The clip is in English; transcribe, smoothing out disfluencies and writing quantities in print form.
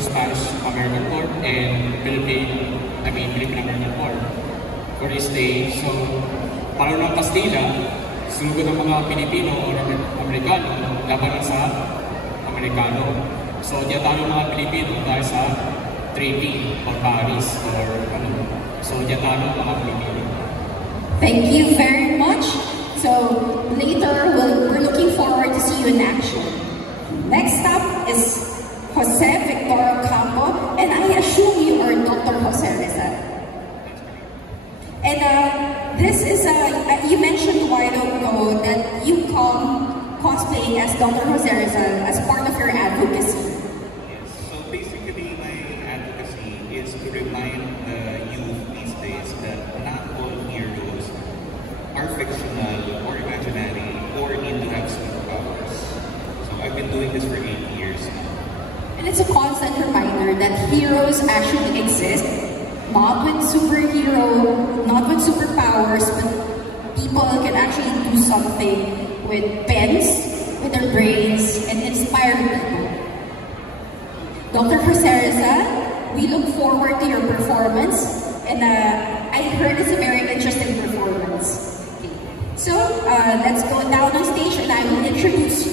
Spanish American Corps and Philippine American Corps for this day. So, para ng Kastila, sunugod ng mga Pilipino o Amerikano laban sa Amerikano. So, diyan tayo mga Pilipino dahil sa Treaty of Paris or ano. So, diyan tayo mga Pilipino. Thank you very much. So, later we're looking forward to see you in action. Next up is Jose Victor Campo, and I assume you are Dr. Jose Rizal. And this is, you mentioned a while ago that you come cosplaying as Dr. Jose Rizal as part of your advocacy. Yes, so basically my advocacy is to remind the youth these days that not all heroes are fictional or imaginary or need to have superpowers. So I've been doing this for 8 years now. And it's a constant reminder that heroes actually exist, not with superpowers, but people can actually do something with pens, with their brains, and inspire people. Dr. Jose Rizal, we look forward to your performance, and I heard it's a very interesting performance. Okay. So let's go down on stage, and I will introduce you